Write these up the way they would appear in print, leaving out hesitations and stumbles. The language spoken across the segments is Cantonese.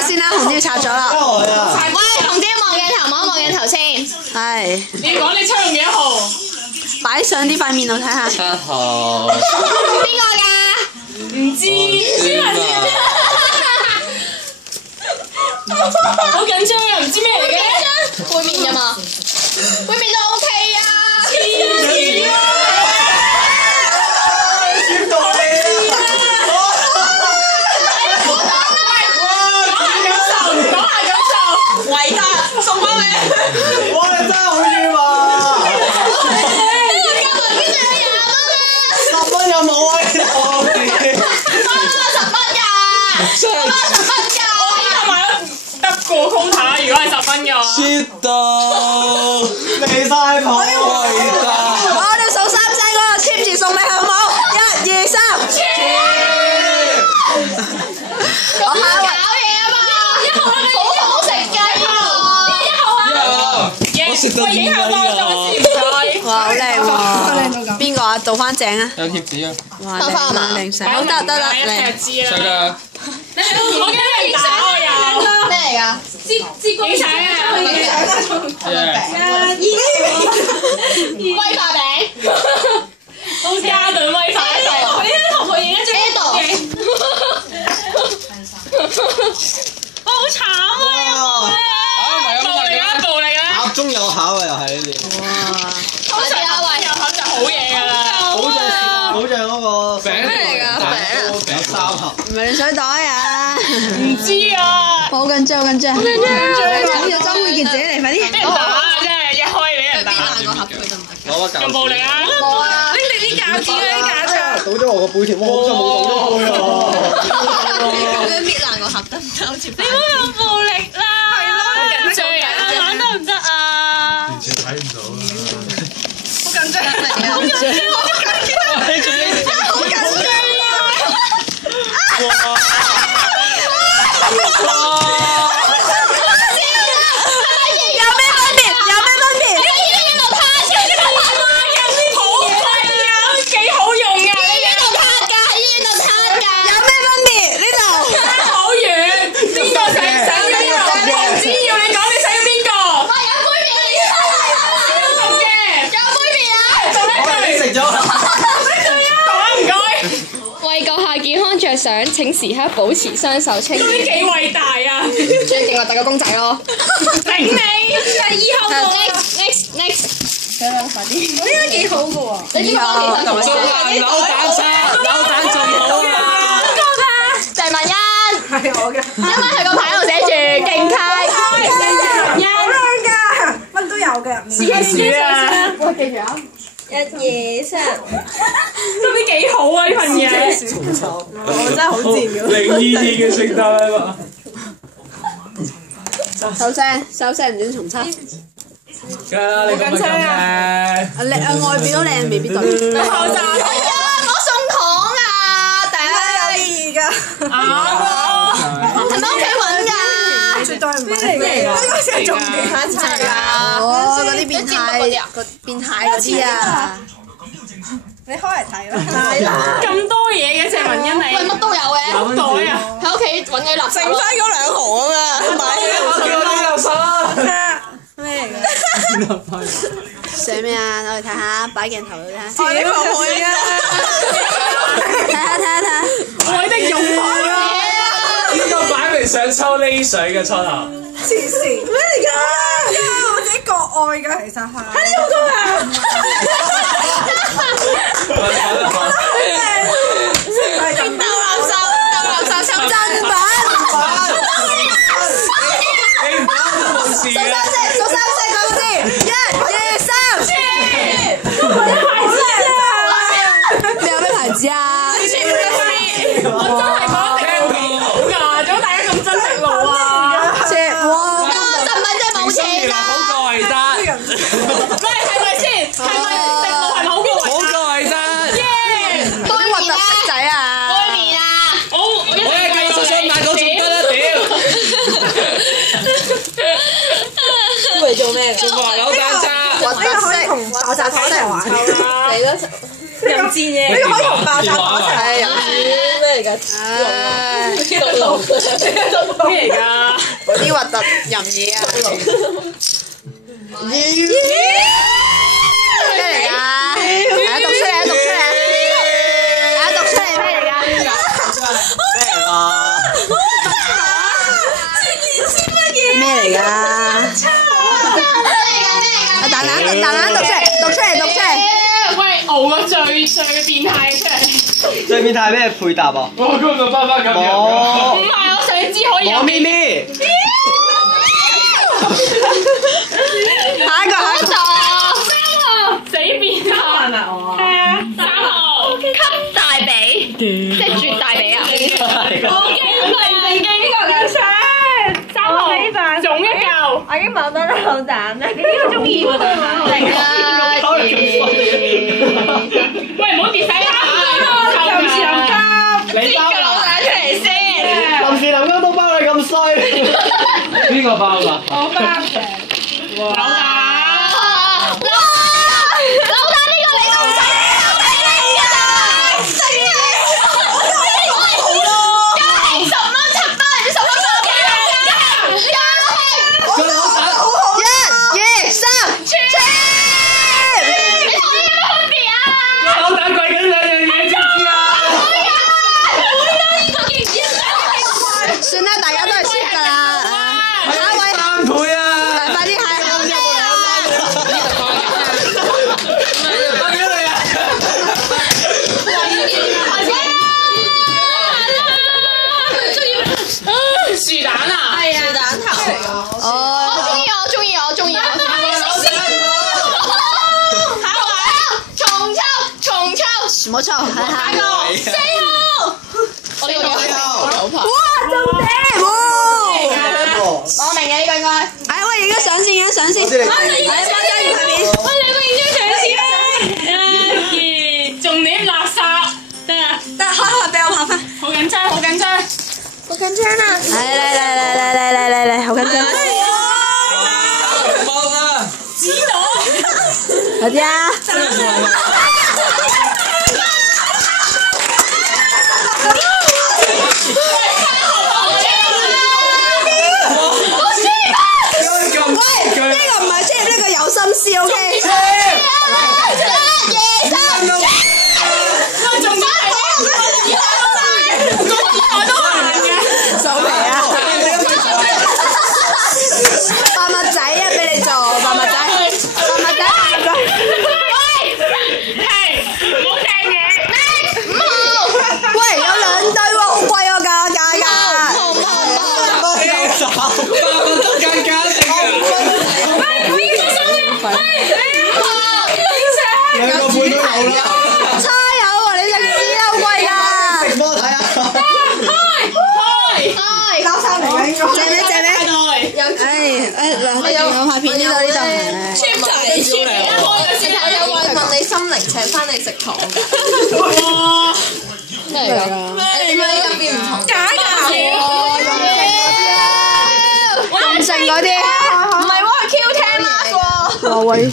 下先啦，紅椒拆咗啦。喂，紅椒望鏡頭，望鏡頭先。係。你講你出用幾多號？擺上啲塊面度睇下。7號。邊個㗎？唔知。好緊張啊！唔知咩嚟嘅？杯麵啫嘛，杯麵都 OK 啊。維達送翻你。哇！你真係好冤啊！10蚊有冇啊？10蚊㗎。我依家買咗得個空牌，如果係10蚊嘅話。知道。離曬譜。我哋數3聲嗰個簽字送你好冇？1、2、3。我下一位。我食到影響多咗，唔該。哇，好靚喎！邊個啊？倒翻正啊！有貼紙啊！哇，靚成，好得一靚。睇就知啦。上㗎。我驚你打我又。咩嚟㗎？幾彩啊？威化餅。都加頓威化一齊。你啲同學影一張。我好慘啊！暴力啦！考中有考啊，又係呢啲。快啲啊！喂，有口就好嘢㗎啦。好像嗰個餅嚟㗎有3盒。唔係你水袋啊！唔知啊！好緊張，好緊張。好緊張。呢個周會健自己嚟，快啲。俾人打啊！真係一開俾人打。攞把咁暴力啊！冇啊！拎你啲餃子嗰啲假象。倒咗我個杯條，我好似冇倒咗杯啊！咁樣搣爛個盒得唔得？好似你唔好咁暴力啦！係咯，緊張啊！玩得唔得啊？完全睇唔到啦。好緊張嚟啊！好緊張！你做咩？好緊張啊！着想請時刻保持雙手清潔。幾偉大啊！最勁核突個公仔咯！頂你！第2號 next，想兩快啲。呢個幾好嘅喎。你知唔知我其實同扭蛋車，扭蛋仲好啊！鄭文欣係我嘅。因為佢個牌度寫住勁梯。好靚㗎，乜都有嘅。自己鼠啊！我記住啊！1、2、3，都幾好啊！呢份嘢。我真係好賤㗎。02年嘅聖誕禮物。收聲，唔准重測。梗係啦，你咁嘅。外表靚未必代表。口罩。哎呀，我送糖啊！頂。意義㗎。係咪屋企揾㗎？絕對唔係咩嚟㗎？呢個先係重點。哦，嗰啲變態嗰啲啊！你開嚟睇啦。咁多嘢嘅鄭文欣你。喂，乜都有嘅。袋啊！喺屋企揾佢垃圾。剩翻嗰2毫啊嘛，買我見到啲垃圾啦。咩嚟㗎？寫咩啊？我哋睇下，擺鏡頭度睇下。我呢個會啊！睇下。愛的擁抱啊！呢個擺明想抽呢水嘅初頭。黐線咩嚟㗎？我自己國愛㗎，其實係。喺呢個啊！丟垃圾收真版。你唔講都冇事嘅。數三聲講先，1、2、3。你有咩牌子啊？我真係講定係好㗎，做乜大家咁真直路啊？哇10蚊真係冇錢好啊！過維達。喂，係咪先？係咪直路係咪好過維達？好過維達。嗰啲核突色仔啊！杯麵啊！我一我一個想買到仲得啦屌！嚟做咩？仲話扭蛋渣。核突色同爆炸糖一齊玩。嚟咗任戰嘢。呢個可以同爆炸糖一齊。係咩嚟㗎？㗎？唉，咩嚟㗎？嗰啲核突淫嘢啊！咩嚟㗎？係啊，讀出嚟啊！讀出嚟啊！係啊，讀出嚟咩嚟㗎？咩嚟㗎？啊！蛋蛋讀出嚟，讀出嚟，讀出嚟！喂，熬個最變態嘅出嚟。最變態咩配搭啊？我今日爸爸咁樣。唔係，我想知可以有咪咪。下一個。死變態啊！我係啊，3號吸大髀，即係絕大髀啊！好驚啊！定呢個兩箱，3號呢份，總一嚿。我已經冇得好膽啦，呢個中意喎，嚟啦！喂，唔好跌死啊！臨時臨急，你包個老蛋出嚟先。臨時臨急都包你咁衰。邊個包㗎？我包嘅。老蛋。算啦，大家都係輸㗎啦。下一位3倍啊！快啲係我有冇我幾多你啊？樹蛋啊！係啊，蛋頭。哦，我中意。下一位，重抽。唔好錯，係下一個。 4號。我呢個有牌。哇，中頂！哇！我明嘅呢個應該。哎喂，影咗相先，影咗相先。係啊，幫張影片。喂，兩個影張相先啦！重點垃圾得啊！得，開俾我拍翻。好緊張，好緊張。好緊張啊！嚟，好緊張。冇啊！知道。快啲啊！喂，呢個唔係專業，呢個有心思 ，OK。收皮啊！白襪仔啊，俾你做白襪仔。喂，有2對喎，好貴喎價。兩個半都有啦。叉友喎，你就知啦，好貴㗎。直播睇下。撈衫嚟㗎應該。借咩？有塊片呢度。有位問你心靈請翻你食糖。哇！咩嚟㗎？點解入邊唔同？假㗎！唔成嗰啲。唔係喎，Q 聽啦喎。華為。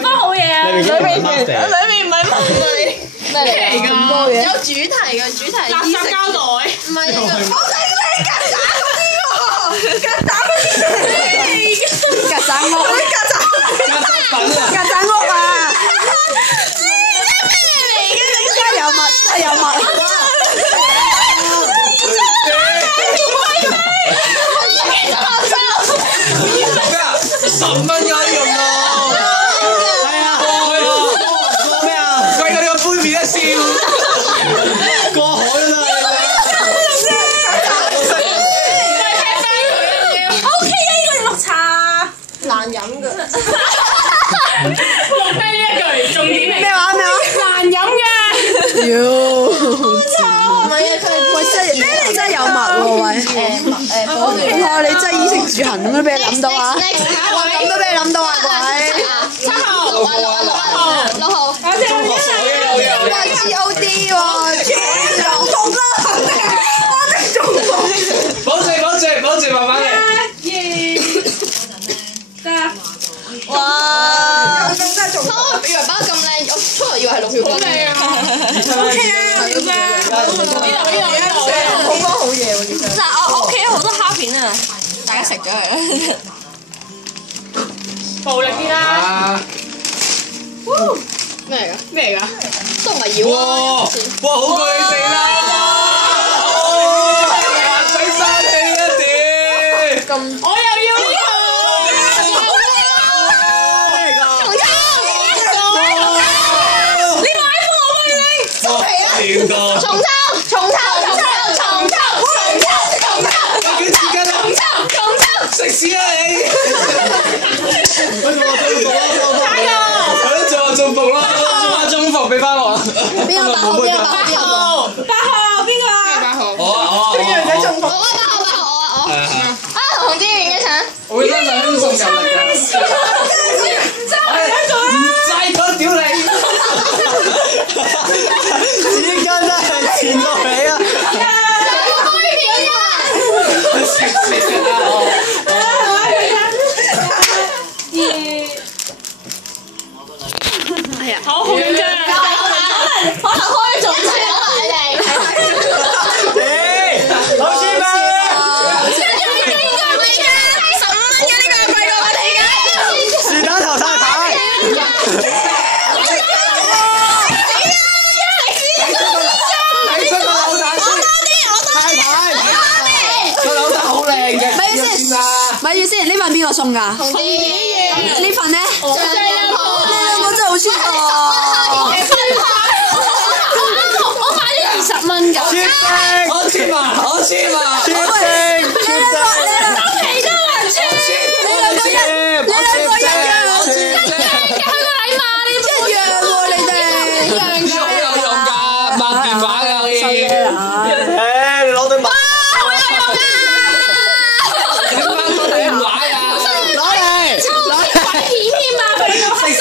翻好嘢啊！裏面唔係咩嚟㗎？咁多嘢。有主題嘅主題。垃圾膠袋。唔係呢個。我識你曱甴嗰啲喎，曱甴嗰啲。曱甴屋。曱甴屋啊！真係有物，真係有物。10蚊有得用喎。係啊，過咩啊？貴過你個杯麵一笑。過海啦！ OK 啊，呢個綠茶難飲㗎。錄低呢一句重點嚟。咩話？難飲嘅。妖。唔係啊，佢喂，真係有物喎，喂。哇！你真係衣食住行咁都俾你諗到啊！哇，咁都俾你諗到啊，鬼！3號，6號，哇！GOD 喎，中毒啦！我哋中毒。保住，慢慢嚟。哇！初以為包咁靚，我初頭以為係6條筋。OK 啦。食咗佢啦。暴力啲啦！啊！咩嚟㗎？咩嚟㗎？都唔係妖哇！啊！哇！好過你哋啦！眼水生氣一啲。我又要呢個！重抽！呢個 iPhone 我幫你收皮啊！點個？重抽！重抽！重抽！重抽！重抽！重抽！幾時間啊？重抽！重抽！食屎啊你！中伏啦！中伏俾翻我。邊個8號？邊個8號？邊個8號邊個啊？8號。我啊！仲要人仔中伏。我啊同洪志遠一齊。我會真係輕鬆有力嘅。唔制佢屌你！依家真係前到尾啊！好好緊張啊！可能開咗出嚟啦你哋。老師咩？是打頭太牌。睇出個扭蛋先。太牌。個扭蛋好靚嘅。咪住先，咪住先，呢份邊個送㗎？洪志遠。呢份咧？我真係好穿啊！我買咗20蚊㗎。我簽埋。收皮都冇人穿。你兩個一樣。開個禮物，你一樣喎，你哋一樣㗎。有用㗎，抹電話㗎可以。你攞對抹。好有用啊！你抹電話啊！攞嚟。鬼片添啊！佢呢個黑心。